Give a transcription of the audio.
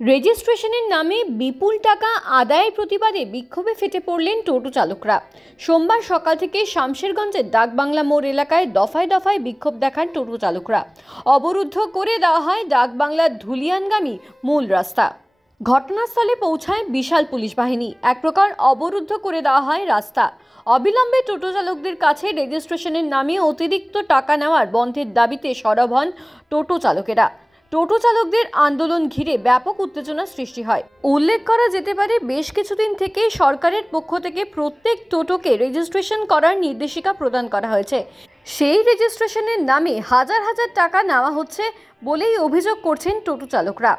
রেজিস্ট্রেশনের নামে বিপুল টাকা আদায়ের প্রতিবাদে বিক্ষোভে ফেটে পড়লেন টোটো চালকরা। সোমবার সকাল থেকে শামশেরগঞ্জের ডাকবাংলা মোড় এলাকায় দফায় দফায় বিক্ষোভ দেখান টোটো চালকরা। অবরুদ্ধ করে দেওয়া হয় ডাকবাংলার ধুলিয়ানগামী মূল রাস্তা। ঘটনাস্থলে পৌঁছায় বিশাল পুলিশ বাহিনী। এক প্রকার অবরুদ্ধ করে দেওয়া হয় রাস্তা। অবিলম্বে টোটো চালকদের কাছে রেজিস্ট্রেশনের নামে অতিরিক্ত টাকা নেওয়ার বন্ধের দাবিতে সরব হন টোটো চালকেরা। টোটো চালকদের আন্দোলন ঘিরে ব্যাপক উত্তেজনা সৃষ্টি হয়। উল্লেখ করা যেতে পারে, বেশ কিছুদিন থেকে সরকারের পক্ষ থেকে প্রত্যেক টোটোকে রেজিস্ট্রেশন করার নির্দেশিকা প্রদান করা হয়েছে। সেই রেজিস্ট্রেশনের নামে হাজার হাজার টাকা নেওয়া হচ্ছে বলেই অভিযোগ করছেন টোটো চালকরা।